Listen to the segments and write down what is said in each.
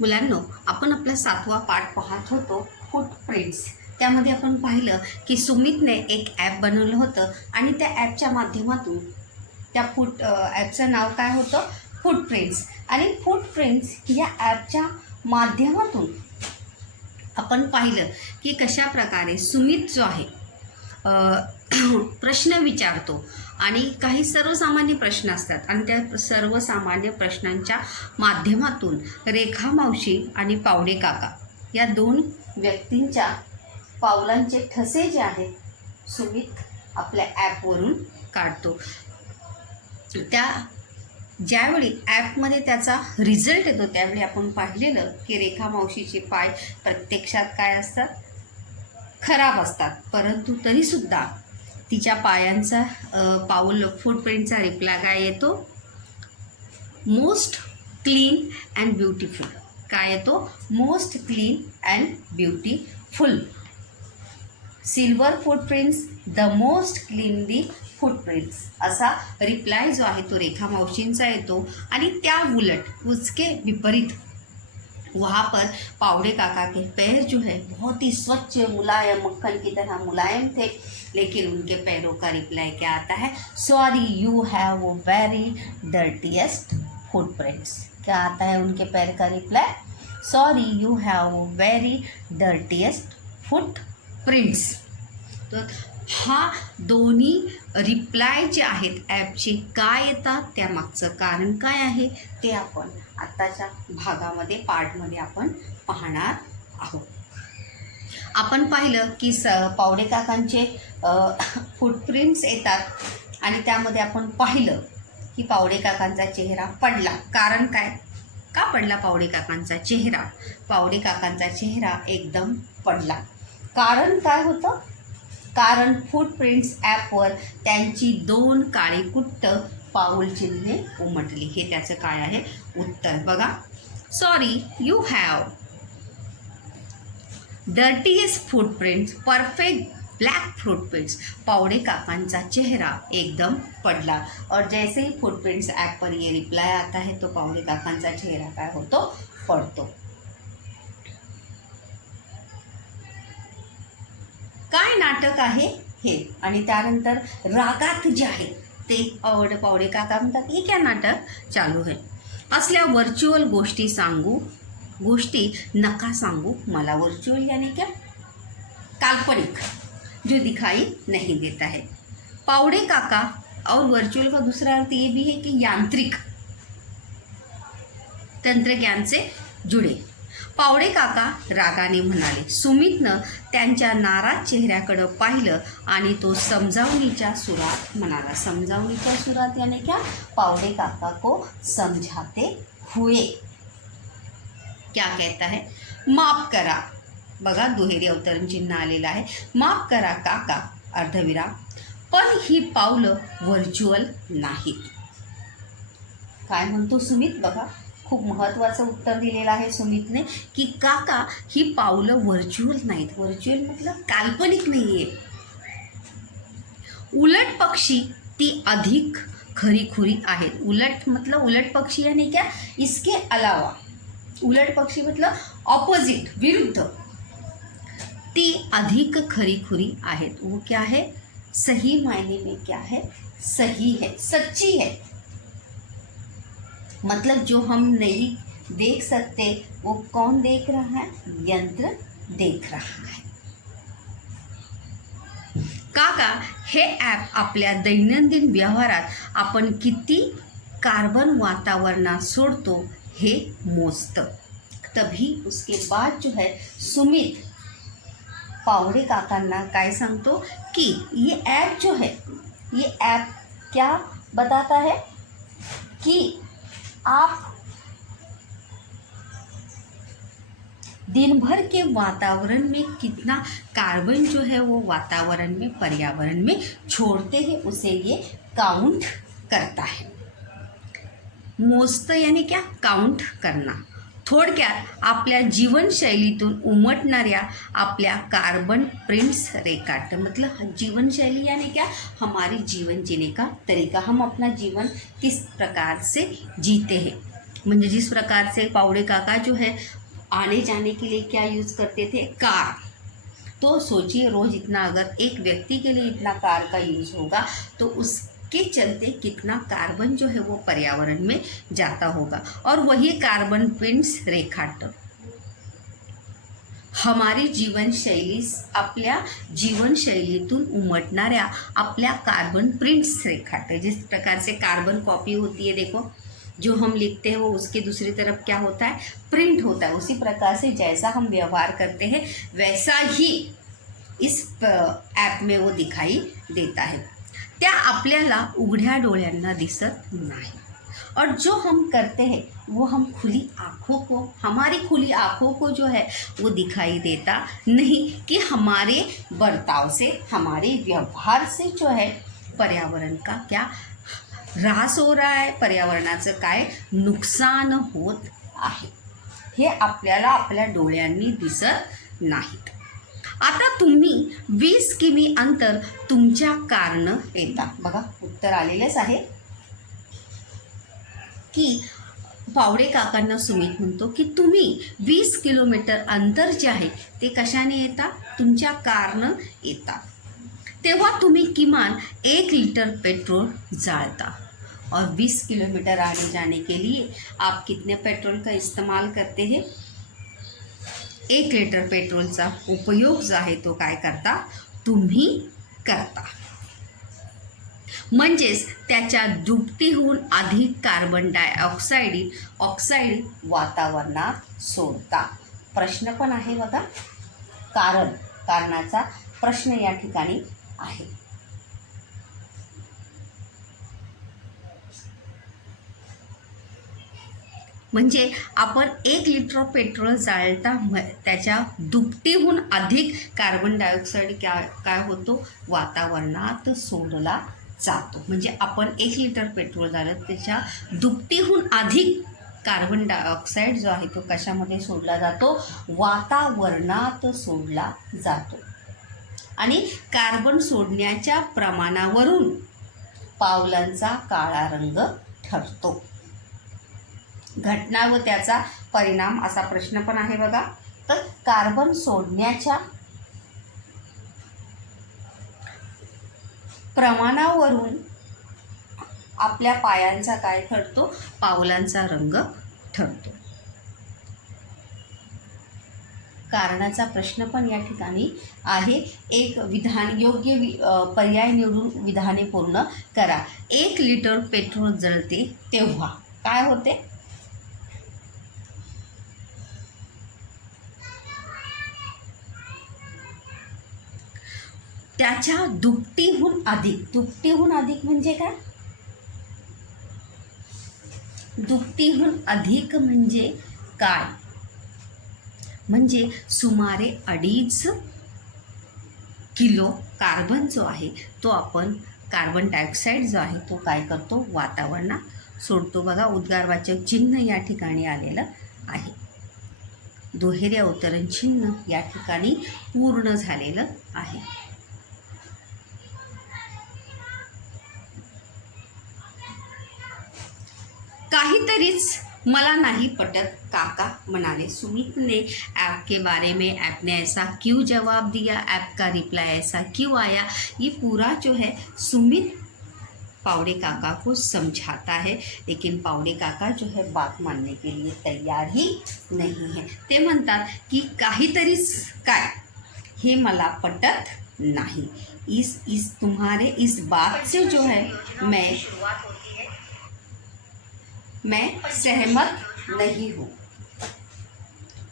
मुलांनो, आपण आपला 7वा पाठ पाहत होतो फूटप्रिंट्स. त्यामध्ये आपण पाहिलं की सुमितने एक ॲप बनवलं होतं आणि त्या ॲपच्या माध्यमातून त्या ॲपचं नाव काय होतं, फूटप्रिंट्स. आणि फूटप्रिंट्स या ॲपच्या माध्यमातून आपण पाहिलं की कशा प्रकारे सुमित जो आहे प्रश्न विचारतो आणि काही सर्वसामान्य प्रश्न असतात आणि त्या सर्वसामान्य प्रश्नांच्या माध्यमातून रेखा मावशी आणि पावडे काका या दोन व्यक्तींच्या पावलांचे ठसे जे आहेत सुमित आपल्या ॲपवरून काढतो. त्या ज्यावेळी ॲपमध्ये त्याचा रिझल्ट येतो त्यावेळी आपण पाहिलेलं की रेखा मावशीचे पाय प्रत्यक्षात काय असतात, खराब असतात, परंतु तरीसुद्धा तिच्या पायांचा फूटप्रिंटचा रिप्लाय काय येतो, मोस्ट क्लीन अँड ब्युटिफुल. काय येतो, most clean and beautiful. Silver footprints, the most cleanly footprints, असा रिप्लाय जो आहे तो रेखा मावशींचा येतो. आणि त्या उलट उसके विपरीत वहाँ पर पावड़े काका के पैर जो है बहुत ही स्वच्छ मुलायम, मक्खन की तरह मुलायम थे, लेकिन उनके पैरों का रिप्लाई क्या आता है, sorry you have very dirtiest footprints. क्या आता है उनके पैर का reply, sorry you have very dirtiest footprints. तो हा दोन्ही रिप्लाय जे आहेत ॲपचे काय येतात त्यामागचं कारण काय आहे ते आपण आत्ताच्या भागामध्ये पार्टमध्ये आपण पाहणार आहोत. आपण पाहिलं की पावडे काकांचे फूटप्रिंट्स येतात आणि त्यामध्ये आपण पाहिलं की पावडे काकांचा चेहरा पडला. कारण काय, का पडला पावडे काकांचा चेहरा, पावडे काकांचा चेहरा एकदम पडला. कारण काय होतं, कारण फूटप्रिंट्स ॲपवर त्यांची 2 काळी कुट्ट पाऊल चिन्हे उमटली. हे त्याचं काय आहे उत्तर बघा. Sorry you have dirtiest footprints, perfect black footprints. Pawade काकांचा चेहरा एकदम पडला. और जैसे ही फुटप्रिंट्स ऐप पर ये रिप्लाई आता है तो पावड़े काकांचा चेहरा काय होतो, पडतो. काय नाटक आहे हे. आणि त्यानंतर रागात जे आहे ते पावडे काका म्हणतात हे क्या नाटक चालू आहे. असल्या व्हर्च्युअल गोष्टी नका सांगू मला. वर्चुअल यानी क्या, काल्पनिक, जो दिखाई नहीं देता है. पावड़े काका और वर्चुअल का दूसरा अर्थ ये भी है कि यांत्रिक, तंत्रज्ञान से जुड़े. पावडे काका रागाने म्हणाले. सुमितनं त्यांच्या नाराज चेहऱ्याकडं पाहिलं आणि तो समजावणीच्या सुरात म्हणाला. समजावणीच्या सुरात यानी क्या, पावडे काका को समझाते हुए क्या कहता है, माफ करा. बघा दुहेरी अवतरण चिन्ह आलेलं आहे. माफ करा काका अर्धविराम, पण ही पावलं व्हर्च्युअल नाहीत. काय म्हणतो सुमित बघा, खूप महत्त्वाचं उत्तर दिलेलं आहे सुमितने की काका ही पावलं व्हर्च्युअल नाहीत. व्हर्च्युअल मतलब काल्पनिक नाही आहे. उलट पक्षी ती अधिक खरीखुरी आहेत. उलट मतलब उलट पक्षी यानी क्या, इसके अलावा. उलट पक्षी मतलब ऑपोजिट, विरुद्ध. ती अधिक खरीखुरी आहेत. वो क्या है, सही मायने में क्या है, सही है, सच्ची है. मतलब जो हम नहीं देख सकते वो कौन देख रहा है, यंत्र देख रहा है. काका हे ॲप आपल्या दैनंदिन व्यवहारात आपण किती कार्बन वातावरणात सोडतो हे मोजतं. तभी उसके बाद जो है सुमित पावड़े काकांना काय सांगतो कि ये ऐप जो है, ये ऐप क्या बताता है कि आप दिन भर के वातावरण में कितना कार्बन जो है वो वातावरण में, पर्यावरण में छोड़ते हैं, उसे ये काउंट करता है. मोजतं यानी क्या, काउंट करना. थोडक्यात आपल्या जीवनशैलीतून उमटणाऱ्या आपल्या कार्बन प्रिंट्स रेखाटतं. मतलब जीवनशैली यानी क्या, हमारी जीवन जीने का तरीका, हम अपना जीवन किस प्रकार से जीते हैं. म्हणजे जिस प्रकार से पावड़े काका जो है आने जाने के लिए क्या यूज़ करते थे, कार। तो सोचिए रोज़ इतना अगर एक व्यक्ति के लिए इतना कार का यूज़ होगा तो उसके चलते कितना कार्बन जो है वो पर्यावरण में जाता होगा। और वही कार्बन प्रिंट्स रेखाटतं हमारी जीवनशैली, आपल्या जीवनशैलीतून उमटणाऱ्या आपल्या कार्बन प्रिंट्स रेखाटते। जिस प्रकार से कार्बन कॉपी होती है, देखो जो हम लिखते हैं वो उसके दूसरी तरफ क्या होता है, प्रिंट होता है। उसी प्रकार से जैसा हम व्यवहार करते हैं वैसा ही इस ॲप में वो दिखाई देता है। त्या आपल्याला उघड्या डोळ्यांना दिसत नाही, और जो हम करते हैं वो हम खुली आँखों को, हमारी खुली आँखों को जो है वो दिखाई देता नहीं कि हमारे बर्ताव से, हमारे व्यवहार से जो है पर्यावरण का क्या ऱ्हास हो रहा है, पर्यावरणाचं काय नुकसान होत आहे, हे आपल्याला आपल्या डोळ्यांनी दिसत नाहीत। आता तुम्ही 20 किमी अंतर तुमच्या कारनं येता। बघा उत्तर आलेलेच आहे की पावडे काकांना सुमित म्हणतो की तुम्ही 20 किलोमीटर अंतर जे आहे ते कशाने येता, तुमच्या कारनं येता। तेव्हा तुम्ही किमान 1 लीटर पेट्रोल जाळता, और 20 किलोमीटर आने जाने के लिए आप कितने पेट्रोल का इस्तेमाल करते हैं, 1 लीटर पेट्रोलचा उपयोग जो आहे तो काय करता, तुम्ही करता। म्हणजेच त्याच्या दुपटीहून अधिक कार्बन डायऑक्साईड वातावरणात सोडता। प्रश्न पण आहे बघा, कारणाचा प्रश्न या ठिकाणी आहे। म्हणजे आपण 1 लिटर पेट्रोल जाळता त्याच्या दुपटीहून अधिक कार्बन डायऑक्साईड काय होतो, वातावरणात सोडला जातो। म्हणजे आपण 1 लिटर पेट्रोल जाळलं त्याच्या दुपटीहून अधिक कार्बन डायऑक्साईड जो आहे तो कशामध्ये सोडला जातो, वातावरणात सोडला जातो। आणि कार्बन सोडण्याच्या प्रमाणावरून पावलांचा काळा रंग ठरतो। घटना व त्याचा परिणाम असा प्रश्न पण आहे बघा। तर कार्बन सोडण्याच्या प्रमाणावरून आपल्या पायांचा काय ठरतो, पावलांचा रंग ठरतो। कारणाचा प्रश्न पण या ठिकाणी आहे। एक विधान योग्य पर्याय निवडून विधाने पूर्ण करा। 1 लिटर पेट्रोल जळते तेव्हा काय होते, त्याच्या दुपटीहून अधिक म्हणजे काय, दुपटीहून अधिक म्हणजे काय, म्हणजे सुमारे 2.5 किलो कार्बन जो आहे तो आपण, कार्बन डायऑक्साईड जो आहे तो काय करतो, वातावरणात सोडतो। बघा उद्गारवाचक चिन्ह या ठिकाणी आलेलं आहे, दुहेरी अवतरण चिन्ह या ठिकाणी पूर्ण झालेलं आहे। काहीतरीच मला नहीं पटत, काका म्हणाले। सुमित ने ऐप के बारे में, ऐप ने ऐसा क्यों जवाब दिया, ऐप का रिप्लाई ऐसा क्यों आया, ये पूरा जो है सुमित पावड़े काका को समझाता है। लेकिन पावड़े काका जो है बात मानने के लिए तैयार ही नहीं है। ते म्हणतात की काहीतरीच काय, हे मला पटत नहीं, इस तुम्हारे इस बात से जो है मैं सहमत नहीं हूँ,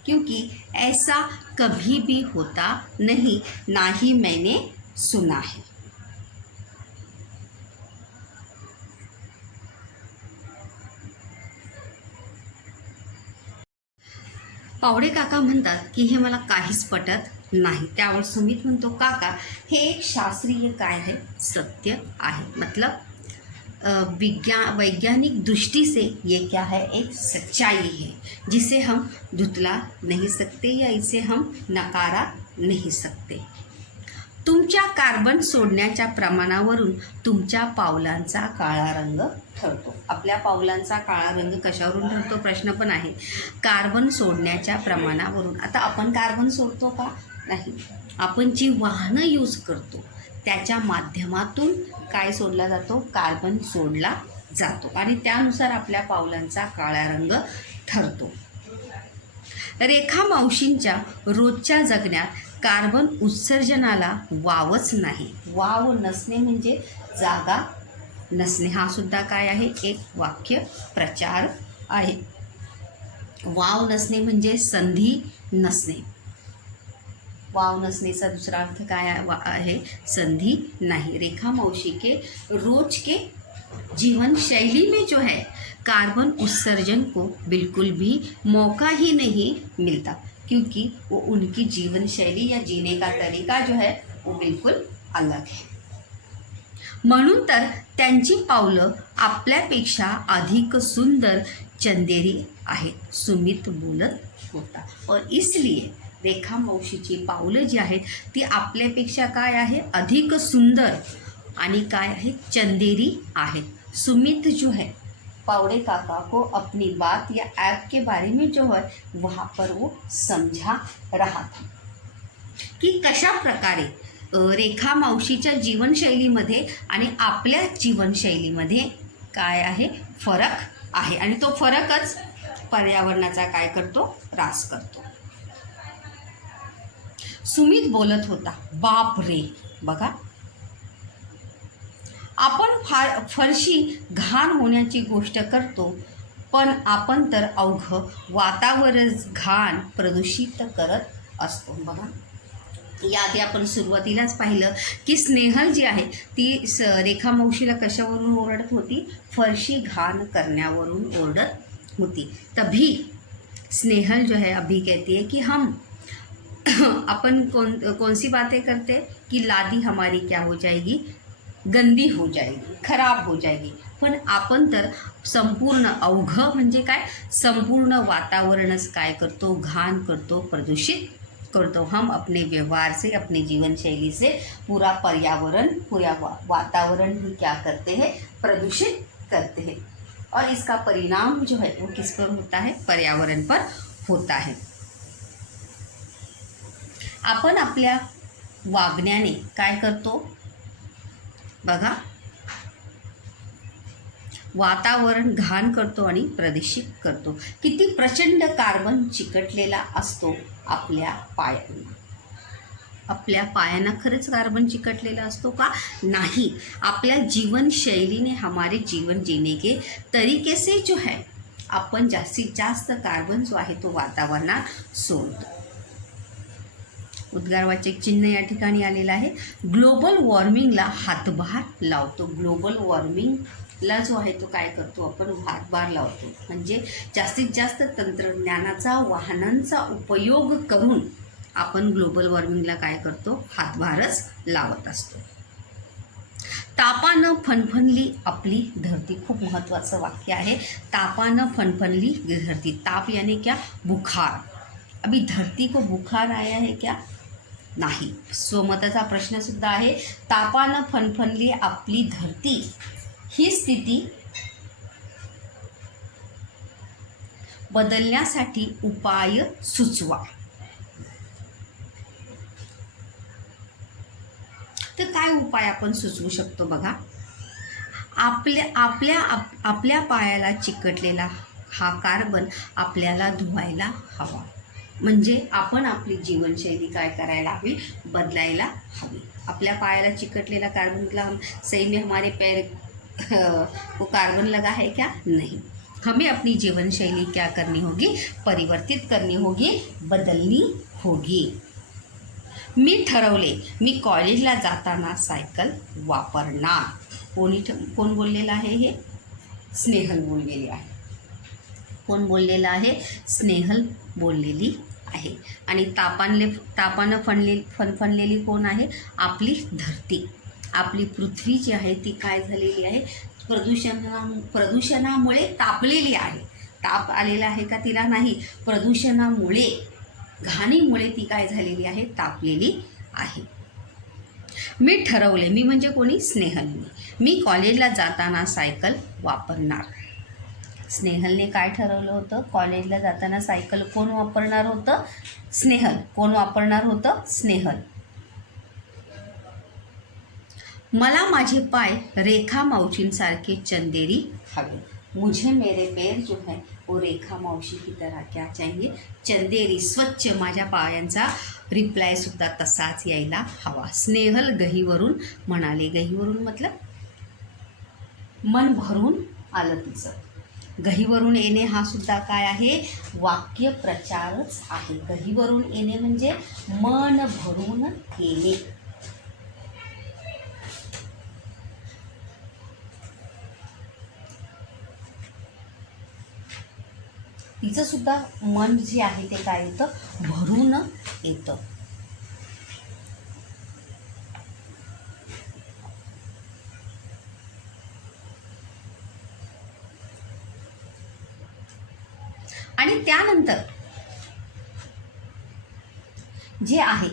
क्योंकि ऐसा कभी भी होता नहीं, ना ही मैंने सुना है। पावडे काका म्हणतात की हे मला काहीच पटत नाही। त्यावर सुमित म्हणतो, काका हे एक शास्त्रीय काय है, सत्य आहे। मतलब वैज्ञानिक दृष्टि से ये क्या है, एक सच्चाई है जिसे हम झुठला नहीं सकते या इसे हम नकारा नहीं सकते। तुमच्या कार्बन सोडण्याच्या प्रमाणावरून तुमच्या पावलांचा काळा रंग ठरतो. आपल्या पावलांचा काळा रंग कशावरून ठरतो प्रश्न पण आहे. कार्बन सोडण्याच्या प्रमाणावरून. आता आपण कार्बन सोडतो का? नाही. आपण जी वाहनं यूज करतो त्याच्या माध्यमातून काय सोडला जातो? कार्बन सोडला जातो आणि त्यानुसार आपल्या पावलांचा काळा रंग ठरतो. रेखा मावशींच्या रोजच्या जगण्यात कार्बन उत्सर्जनाला वावच नाही. वाव नसणे म्हणजे जागा नसणे. हा सुद्धा काय आहे? एक वाक्य प्रचार आहे. वाव नसणे म्हणजे संधी नसणे. वाव नसनेचा दुसरा अर्थ काय आहे? संधी नहीं. रेखा मौसी के रोज के जीवन शैली में जो है कार्बन उत्सर्जन को बिल्कुल भी मौका ही नहीं मिलता, क्योंकि वो उनकी जीवन शैली या जीने का तरीका जो है वो बिल्कुल अलग है. म्हणून तर त्यांची पावलं आपल्यापेक्षा अधिक सुंदर चंदेरी आहेत. सुमित बोलत होता. और इसलिए रेखा मावशीची पावलं जी आहेत ती आपल्यापेक्षा काय आहे? अधिक सुंदर आणि काय आहे? चंदेरी आहेत. सुमित जो है पावड़े काका को अपनी बात या ऐप के बारे में जो है वहाँ पर वो समझा रहा था की कशा प्रकारे रेखा मावशीच्या जीवनशैलीमध्ये आणि आपल्या जीवनशैलीमध्ये काय आहे? फरक आहे आणि तो फरकच पर्यावरणाचा काय करतो? ऱ्हास करतो. सुमित बोलत होता. बाप रे. बघा, आपण फरशी घाण होण्याची गोष्ट करतो, पण आपण तर अवघं वातावरण घाण प्रदूषित करत असतो. बघा, याआधी आपण सुरुवातीलाच पाहिलं की स्नेहल जी आहे ती रेखा मावशीला कशावरून ओरडत होती? फरशी घाण करण्यावरून ओरडत होती. तभी स्नेहल जो है अभी कहती है कि हम अपन कौन सी बातें करते कि लादी हमारी क्या हो जाएगी? गंदी हो जाएगी, खराब हो जाएगी. पण आपण तर संपूर्ण अवघं म्हणजे काय? संपूर्ण वातावरणच काय करतो? घाण करतो, प्रदूषित करतो. हम अपने व्यवहार से, अपने जीवन शैली से पूरा पर्यावरण, पूरा वातावरण भी क्या करते हैं? प्रदूषित करते हैं. और इसका परिणाम जो है वो किस पर होता है? पर्यावरण पर होता है. आपण आपल्या वागण्याने काय करतो? बघा, वातावरण घाण करतो आणि प्रदूषित करतो. किती प्रचंड कार्बन चिकटलेला असतो आपल्या पायांना. आपल्या पायांना खरंच कार्बन चिकटलेला असतो का? नाही. आपल्या जीवनशैलीने, हमारे जीवन जीने के तरीके से जो है आपण जास्तीत जास्त कार्बन जो आहे तो वातावरणात सोडतो. उद्गारवाचक चिन्ह या ठिकाणी आलेलं आहे. ग्लोबल वॉर्मिंगला हातभार लावतो. ग्लोबल वॉर्मिंगला जो आहे तो काय करतो? आपण हातभार लावतो. म्हणजे जास्तीत जास्त तंत्रज्ञानाचा, वाहनांचा उपयोग करून आपण ग्लोबल वॉर्मिंगला काय करतो? हातभारच लावत असतो. तापानं फणफणली आपली धरती. खूप महत्त्वाचं वाक्य आहे. तापानं फणफणली धरती. ताप यानी क्या? बुखार. अभी धरती को बुखार आया है क्या? नाही. स्वमताचा प्रश्न सुद्धा आहे. तापानं फणफणली आपली धरती ही स्थिती बदलण्यासाठी उपाय सुचवा. तर काय उपाय आपण सुचवू शकतो? बघा, आपल्या पायाला चिकटलेला हा कार्बन आपल्याला धुवायला हवा. म्हणजे आपण आपली जीवनशैली काय करायला हवी? बदलायला हवी. आपल्या पायाला चिकटलेला कार्बनला सही में हमारे पैर को कार्बन लगा है क्या? नहीं. हमें अपनी जीवन शैली क्या करनी होगी? परिवर्तित करनी होगी, बदलनी होगी. मी ठरवले, मी कॉलेजला जाताना सायकल वापरणार. कोण बोललेलं आहे? हे स्नेहल बोललेली आहे. कोण बोललेलं आहे? स्नेहल बोललेली आहे. आणि तापानं फणफणलेली कोण आहे? आपली धरती, आपली पृथ्वी जी आहे ती काय झालेली आहे? प्रदूषणामुळे तापलेली आहे. ताप आलेला आहे का तिला? नाही. प्रदूषणामुळे, घाणीमुळे ती काय झालेली आहे? तापलेली आहे. मी ठरवले, मी म्हणजे कोणी? स्नेहलने. मी कॉलेजला जाताना सायकल वापरणार. स्नेहलने काय ठरवलं होतं? कॉलेजला जाताना सायकल कोण वापरणार होतं? स्नेहल. कोण वापरणार होतं? स्नेहल. मला माझे पाय रेखा मावशींसारखे चंदेरी हवे. मुझे मेरे पैर जो है वो रेखा मावशी की तरह क्या चाहिए? चंदेरी, स्वच्छ माझ्या पायांचा रिप्लायसुद्धा तसाच यायला हवा. स्नेहल गहीवरून म्हणाले. गहीवरून मतलब मन भरून आलं तिचं. गहीवरून येणे हा सुद्धा काय आहे? वाक्य प्रचारच आहे. गहीवरून येणे म्हणजे मन भरून येणे. तिचं सुद्धा मन जे आहे ते काय येतं? भरून येतं. आणि त्यानंतर जे आहे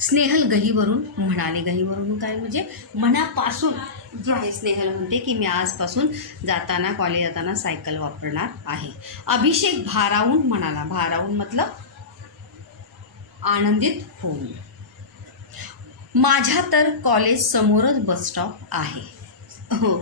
स्नेहल गहीवरून म्हणाले. गहीवरून काय म्हणजे मनापासून जे आहे स्नेहल म्हणते की मी आजपासून जाताना कॉलेज जाताना सायकल वापरणार आहे. अभिषेक भारावून म्हणाला. भारावून मतलब आनंदित होऊन. माझ्या तर कॉलेज समोरच बस स्टॉप आहे. हो,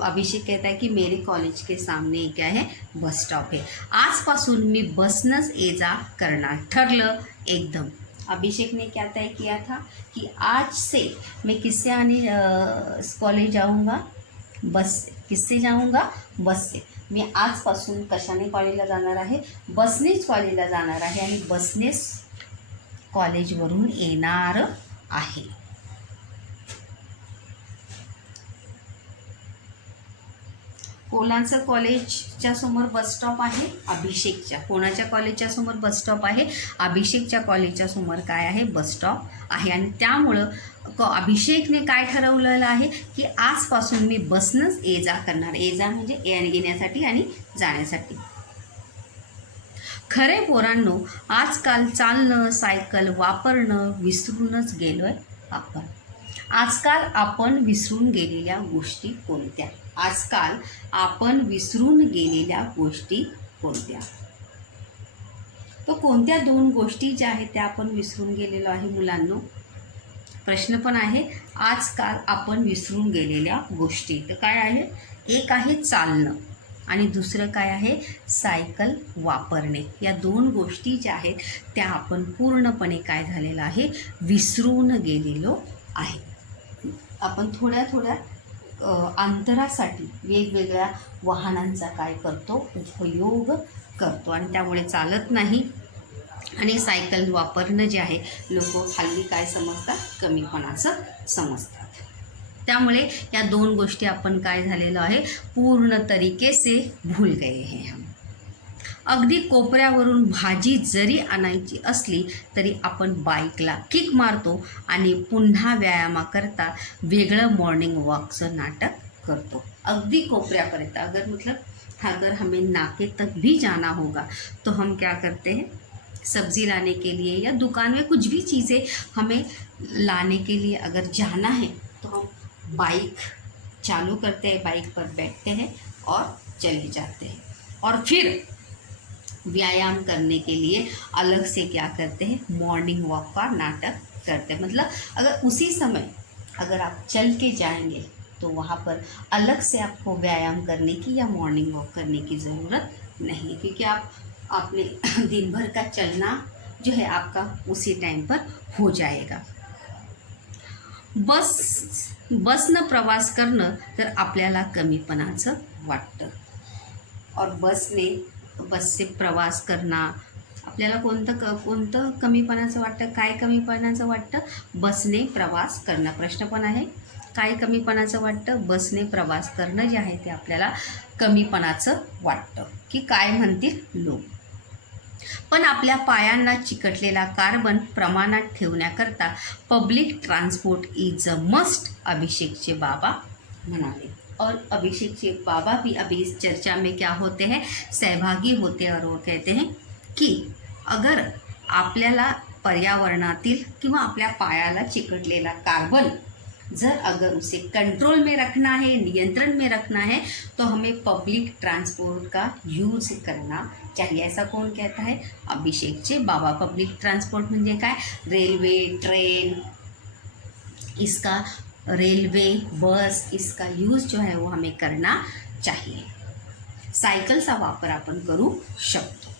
अभिषेक कहता है कि मेरे कॉलेज के सामने क्या है? बस स्टॉप है. आजपासून मी बसनंच ये जा करणार. ठरलं एकदम. अभिषेक ने क्या तय किया था कि आज से मैं किससे आने कॉलेज जाऊंगा? बस से. किससे जाऊंगा? बस से. मी आजपासून कशाने कॉलेजला जाणार आहे? बसनेच कॉलेजला जाणार आहे आणि बसनेच कॉलेजवरून येणार आहे. कोणाचं कॉलेजच्या समोर बस स्टॉप आहे? अभिषेकच्या. कोणाच्या कॉलेजच्या समोर बस स्टॉप आहे? अभिषेकच्या कॉलेजच्या समोर काय आहे? बस स्टॉप आहे. आणि त्यामुळं अभिषेकने काय ठरवलेलं आहे की आजपासून मी बसनंच ये जा करणार. ये जा म्हणजे येण्यासाठी आणि जाण्यासाठी. खरे पोरांनो, आजकाल चालणं, सायकल वापरणं विसरूनच गेलोय आपण. आजकाल आपण विसरून गेलेल्या गोष्टी कोणत्या? आजकाल आपण विसरून गेलेल्या गोष्टी कोणत्या? तो कोणत्या 2 गोष्टी ज्या आहेत त्या आपण विसरून गेलेलो आहे मुलांनो? प्रश्न पण आहे. आजकाल आपण विसरून गेलेल्या गोष्टी तर काय आहे? एक आहे चालणं आणि दुसरं काय आहे? सायकल वापरणे. या 2 गोष्टी ज्या आहेत त्या आपण पूर्णपणे काय झालेलं आहे? विसरून गेलेलो आहे. आपण थोड्या थोड्या अंतरासाठी वेगवेगळ्या वाहनांचा काय करतो? उपयोग करतो आणि त्यामुळे चालत नाही. आणि सायकल वापरणं जे आहे लोक हल्ली काय समजतात? कमीपणाचं समजतात. त्यामुळे या 2 गोष्टी आपण काय झालेलो आहे? पूर्ण तरीके से भूल गए हैं हम. अगदी कोपऱ्यावरून भाजी जरी आणायची असली तरी आपण बाईकला किक मारतो आणि पुन्हा व्यायामाकरता वेगळं मॉर्निंग वॉकचं नाटक करतो. अगदी कोपऱ्यापर्यंत. अगर हमें नाके तक भी जाना होगा तो हम क्या करते हैं? सब्ज़ी लाने के लिए या दुकान में कुछ भी चीज़ें हमें लाने के लिए अगर जाना है तो हम बाइक चालू करते हैं, बाइक पर बैठते हैं और चले जाते हैं. और फिर व्यायाम करने के लिए अलग से क्या करते हैं? मॉर्निंग वॉक का नाटक करते हैं. मतलब अगर उसी समय अगर आप चल के जाएंगे तो वहाँ पर अलग से आपको व्यायाम करने की या मॉर्निंग वॉक करने की ज़रूरत नहीं है, क्योंकि आपने दिन भर का चलना जो है आपका उसी टाइम पर हो जाएगा. बसनं प्रवास करणं तर आपल्याला कमीपणाचं वाटतं. और बससे प्रवास करना आपल्याला कोणतं कमीपणाचं वाटतं? काय कमीपणाचं वाटतं? बसने प्रवास करणं. प्रश्न पण आहे. काय कमीपणाचं वाटतं? बसने प्रवास करणं जे आहे ते आपल्याला कमीपणाचं वाटतं की काय म्हणतील लोक. पण आपल्या पायांना चिकटलेला कार्बन प्रमाणात ठेवण्याकरता public transport is a must, अभिषेकचे बाबा म्हणाले. और अभिषेक के बाबा भी अभी इस चर्चा में क्या होते हैं, सहभागी होते हैं और वो कहते हैं की अगर आपल्याला पर्यावरणातील किंवा आपल्या पायाला चिकटलेला कार्बन जर अगर उसे कंट्रोल में रखना है, नियंत्रण में रखना है, तो हमें पब्लिक ट्रांसपोर्ट का यूज करना चाहिए. ऐसा कौन कहता है, अभिषेकचे बाबा. पब्लिक ट्रांसपोर्ट म्हणजे काय, रेल्वे, ट्रेन, इसका रेलवे, बस, इसका यूज जो है वो हमें करना चाहिए. सायकलचा वापर आपण करू शकतो.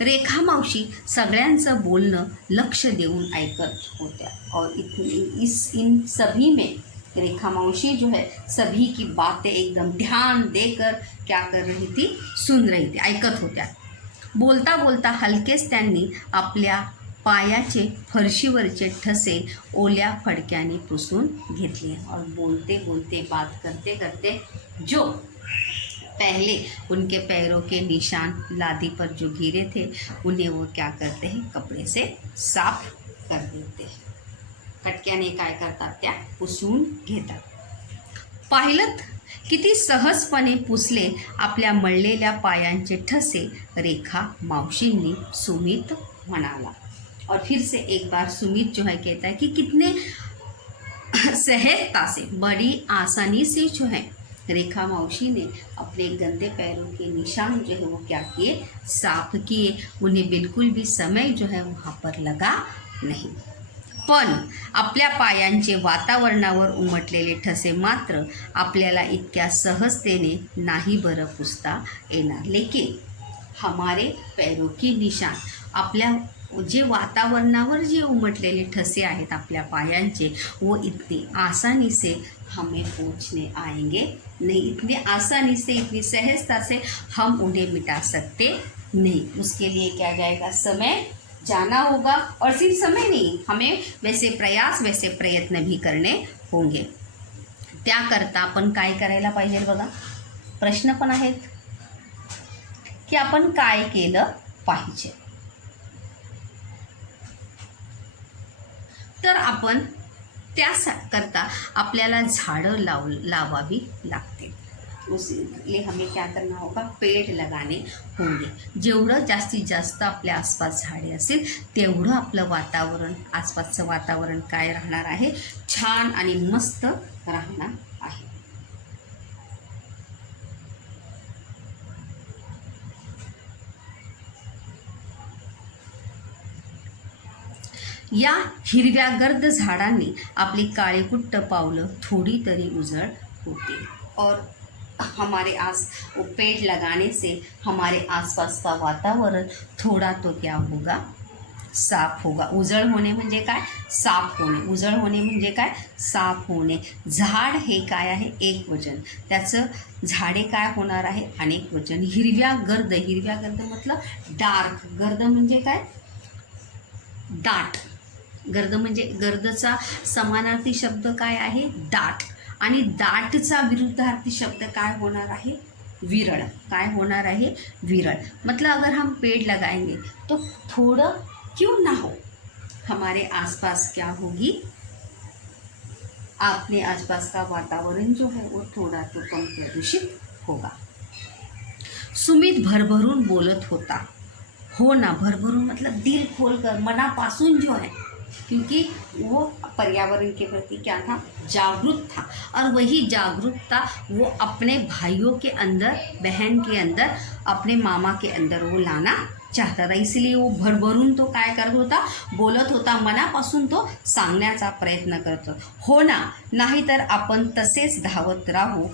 रेखा मावशी सगळ्यांचं बोलणं लक्ष देऊन ऐकत होत्या और इन सभी में रेखा मावशी जो है सभी की बातें एकदम ध्यान देकर क्या कर रही थी, सुन रही थी, ऐकत होत्या. बोलता बोलता हलकेच त्यांनी आपल्या पायाचे फरशीवरचे ठसे ओल्या फडक्याने पुसून घेतले. और बोलते बोलते बात करते करते जो पहले उनके पैरों के निशान लादी पर जो गिरे थे उन्हें वो क्या करते हैं, कपड़े से साफ कर देते हैं. फटक्याने काय करतात, त्या पुसून घेतात. पाहिलं किती सहजपणे पुसले आपल्या मळलेल्या पायांचे ठसे रेखा मावशींनी, सुमित म्हणाला. और फिर से एक बार सुमित जो है कहता है कि कितने सहजता से, बड़ी आसानी से जो है रेखा मावशी ने अपने गंदे पैरों के निशान जो है वो क्या किए, साफ किए. उन्हें बिल्कुल भी समय जो है वहाँ पर लगा नहीं. पण आपल्या पायांचे वातावरणावर उमटलेले ठसे मात्र आपल्याला इतक्या सहजतेने नाही बरं पुसता येणार. लेकिन हमारे पैरों के निशान, आपल्या जे वातावरणावर जे उमटलेले ठसे आहेत आपल्या पायांचे, वो इतनी आसानी से हमें पोंछने आएंगे नहीं. इतनी आसानी से, इतनी सहजता से हम उन्हें मिटा सकते नहीं. उसके लिए क्या जाएगा, समय जाना होगा. और सिर्फ समय नहीं, हमें वैसे प्रयास, वैसे प्रयत्न भी करने होंगे. त्याकरता आपण काय करायला पाहिजे बघा, प्रश्न पण आहेत की आपण काय केलं पाहिजे. तर आपण त्याकरता आपल्याला झाडं लावावी लागते. उसके हमें क्या करना होगा, पेड़ लगाने होंगे. जेवढं जास्तीत जास्त आपल्या आसपास झाडे असेल तेवढं आपलं वातावरण, आसपासचं वातावरण काय राहणार आहे, छान आणि मस्त राहणार आहे. या हिरव्या गर्द झाडांनी आपली काळीकुट्ट पावलं थोडी तरी उजळ होती. और हमारे पेड़ लगाने से हमारे आसपास का वातावरण थोड़ा तो क्या होगा, साफ होगा. उजळ होणे म्हणजे काय, साफ होणे. उजळ होणे म्हणजे काय, साफ होणे. झाड हे काय आहे, एक वचन. त्याचं झाडे काय होणार आहे, अनेक वचन. हिरव्या गर्द, हिरव्या गर्द मतलब डार्क. गर्द म्हणजे काय, दाट. गर्द म्हणजे, गर्दचा समानार्थी शब्द काय आहे, दाट. आणि दाटचा विरुद्धार्थी शब्द काय होणार आहे, विरळ. काय होणार आहे, विरळ. मतलब अगर हम पेड़ लगाएंगे तो थोड़ा क्यों ना हो, हमारे आसपास क्या होगी, अपने आसपास का वातावरण जो है वो थोड़ा तो कम प्रदूषित होगा. सुमित भरभरून बोलत होता. हो ना, भरभरून मतलब दिल खोलकर, मनापासून जो है, क्योंकि वो पर्यावरण के प्रति क्या था, जागरूक था. और वही जागरूकता वो अपने भाइयों के अंदर, बहन के अंदर, अपने मामा के अंदर वो लाना चाहता था. इसलिए वो भरभरून तो काय करत होता, बोलत होता, मनापासून तो सांगण्याचा प्रयत्न करत होता. हो ना, नाहीतर आपण तसेच धावत राहू,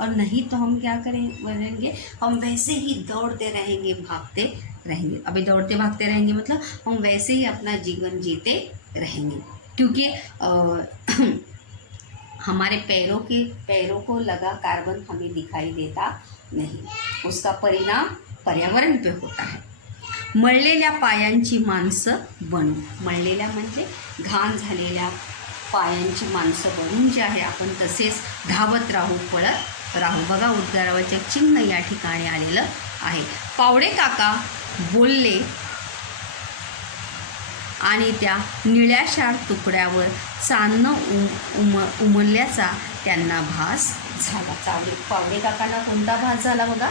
और नहीं तो हम क्या करेंगे, हम वैसे ही दौड़ते रहेंगे, भागते रहेंगे. अभी दौड़ते भागते रहेंगे मतलब हम वैसे ही अपना जीवन जीते रहेंगे. क्योंकि हमारे पैरों को लगा कार्बन हमें दिखाई देता नहीं, उसका परिणाम पर्यावरण पे होता है. मळलेल्या पायांची माणसं बनू. मळलेल्या म्हणजे घाण झालेल्या पायांची माणसं बनून जे आहे आपण तसेच धावत राहू, पळत राहू. बघा, उद्गारावाचे चिन्ह या ठिकाणी आलेलं आहे. पावडे काका बोलले आणि त्या निळ्याशार तुकड्यावर चांदणं उमलल्याचा त्यांना भास झाला. पावडे काकांना कोणता भास झाला बघा?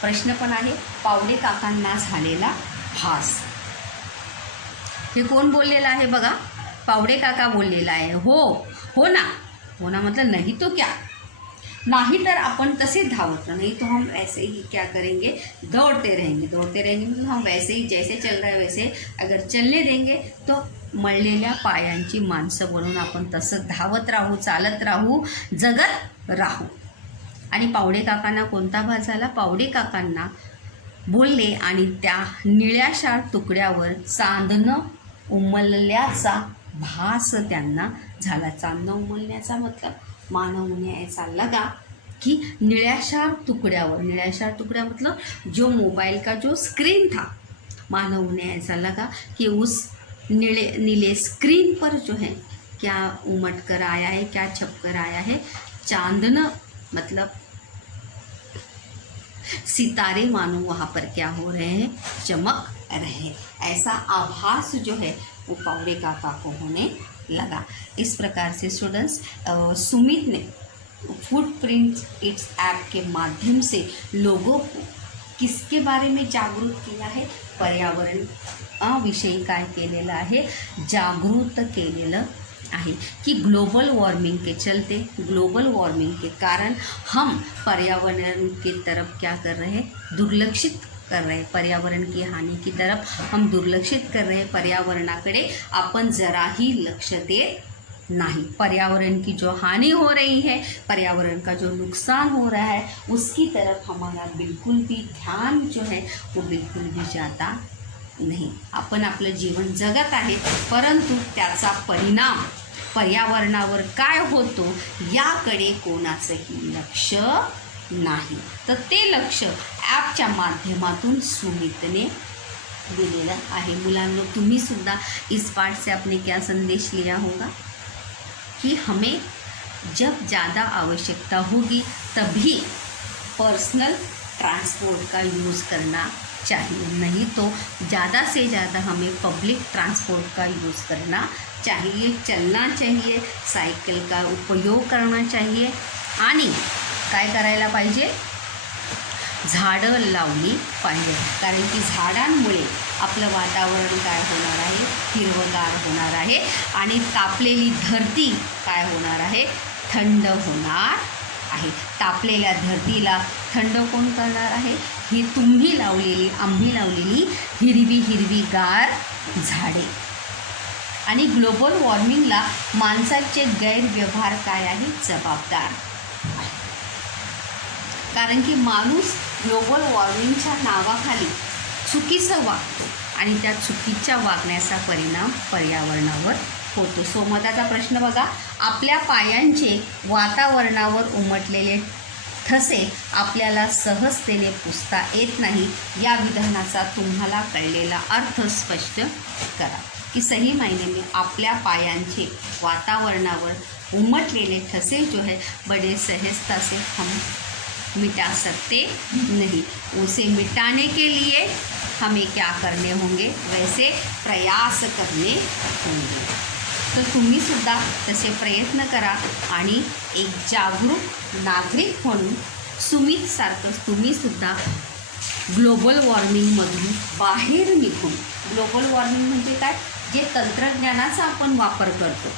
प्रश्न पण आहे, पावडे काकांना झालेला भास. हे कोण बोललेलं आहे बघा? पावडे काका बोललेला आहे. हो ना. हो ना मतलब नहीं तो क्या, नहीं तर आपण तसे धावत नहीं तो हम ऐसे ही क्या करेंगे, दौड़ते रहेंगे मतलब हम वैसे ही जैसे चल रहा है वैसे अगर चलने देंगे तो मळलेल्या पायांची माणसं बनून आपण तसं धावत राहू, चालत राहू, जगत राहू. आणि पावडे काकांना कोणता भास झाला? पावडे काकांना बोलले आणि त्या निळ्याशार तुकड्यावर चांदणं उमलल्याचा भास त्यांना झाला. चांदणं उमलण्याचा मतलब मानो उन्हें ऐसा लगा कि निळ्याशार टुकड़ा मतलब जो मोबाइल का जो स्क्रीन था, मानो उन्हें ऐसा लगा कि उस नीले स्क्रीन पर जो है क्या उमट कर आया है, क्या छप कर आया है, चांदना मतलब सितारे मानो वहाँ पर क्या हो रहे हैं, चमक रहे हैं. ऐसा आभास जो है वो पावड़े काका को होने लगा. इस प्रकार से स्टूडेंट्स सुमित ने फुटप्रिंट्स इट्स ऐप के माध्यम से लोगों को किसके बारे में जागरूक किया है? पर्यावरण विषयी काय केलेलं आहे? जागृत केलेलं आहे कि ग्लोबल वार्मिंग के चलते, ग्लोबल वार्मिंग के कारण हम पर्यावरण की तरफ क्या कर रहे हैं? दुर्लक्षित कर रहे हैं. पर्यावरण की हानि की तरफ हम दुर्लक्षित कर रहे हैं. पर्यावरणाकडे आपण जराही लक्ष देत नहीं. पर्यावरण की जो हानि हो रही है, पर्यावरण का जो नुकसान हो रहा है, उसकी तरफ हमारा बिल्कुल भी ध्यान जो है वो बिल्कुल भी जाता नहीं. आपण आपलं जीवन जगत आहे, परंतु त्याचा परिणाम पर्यावरणावर काय होतो याकडे कोणाचंही लक्ष नाही. तर ते लक्ष ॲपच्या माध्यमातून सुमितने दिलेलं आहे. मुलांनो, तुम्ही सुद्धा इस पाठ से आपने क्या संदेश लिया होगा कि हमें जब ज़्यादा आवश्यकता होगी तभी पर्सनल ट्रांसपोर्ट का यूज़ करना चाहिए, नहीं तो ज़्यादा से ज़्यादा हमें पब्लिक ट्रांसपोर्ट का यूज़ करना चाहिए. चलना चाहिए, सायकल का उपयोग करना चाहिए आणि काय करायला पाहिजे? झाडं लावली पाहिजे. कारण की झाडांमुळे आपलं वातावरण काय होणार आहे? हिरवगार होणार आहे आणि तापलेली धरती काय होणार आहे? थंड होणार आहे. तापलेल्या धरतीला थंड कोण करणार आहे? ही तुम्ही लावलेली, आम्ही लावलेली हिरवीगार झाडे. आणि ग्लोबल वॉर्मिंगला माणसाचे गैरव्यवहार काय आहे? जबाबदार आहे. कारण की माणूस ग्लोबल वॉर्मिंगच्या नावाखाली चुकीचं वागतो आणि त्या चुकीच्या वागण्याचा परिणाम पर्यावरणावर होतो. सोमताचा प्रश्न बघा. आपल्या पायांचे वातावरणावर उमटलेले ठसे आपल्याला सहजतेने पुसता येत नाही. या विधानाचा तुम्हाला कळलेला अर्थ स्पष्ट करा. कि सही मायने में आपल्या पायांचे वातावरणावर उमटलेले ठसे जो है बड़े सहजता से हम मिटा सकते नहीं. उसे मिटाने के लिए हमें क्या करने होंगे? वैसे प्रयास करने होंगे. तर तुम्ही सुद्धा तसे प्रयत्न करा आणि एक जागरूक नागरिक म्हणून सुमितसारखं तुम्ही सुद्धा ग्लोबल वॉर्मिंगमधून बाहेर निघून, ग्लोबल वॉर्मिंग म्हणजे काय? जे तंत्रज्ञानाचा आपण वापर करतो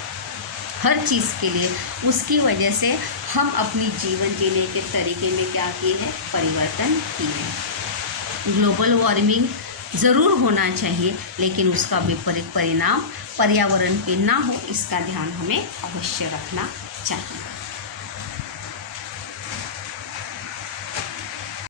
हर चीज़ के लिए, उसकी वजह से हम अपनी जीवन जीने के तरीके में क्या किए हैं? परिवर्तन किए हैं. ग्लोबल वार्मिंग ज़रूर होना चाहिए, लेकिन उसका विपरीत परिणाम पर्यावरण पे ना हो, इसका ध्यान हमें अवश्य रखना चाहिए.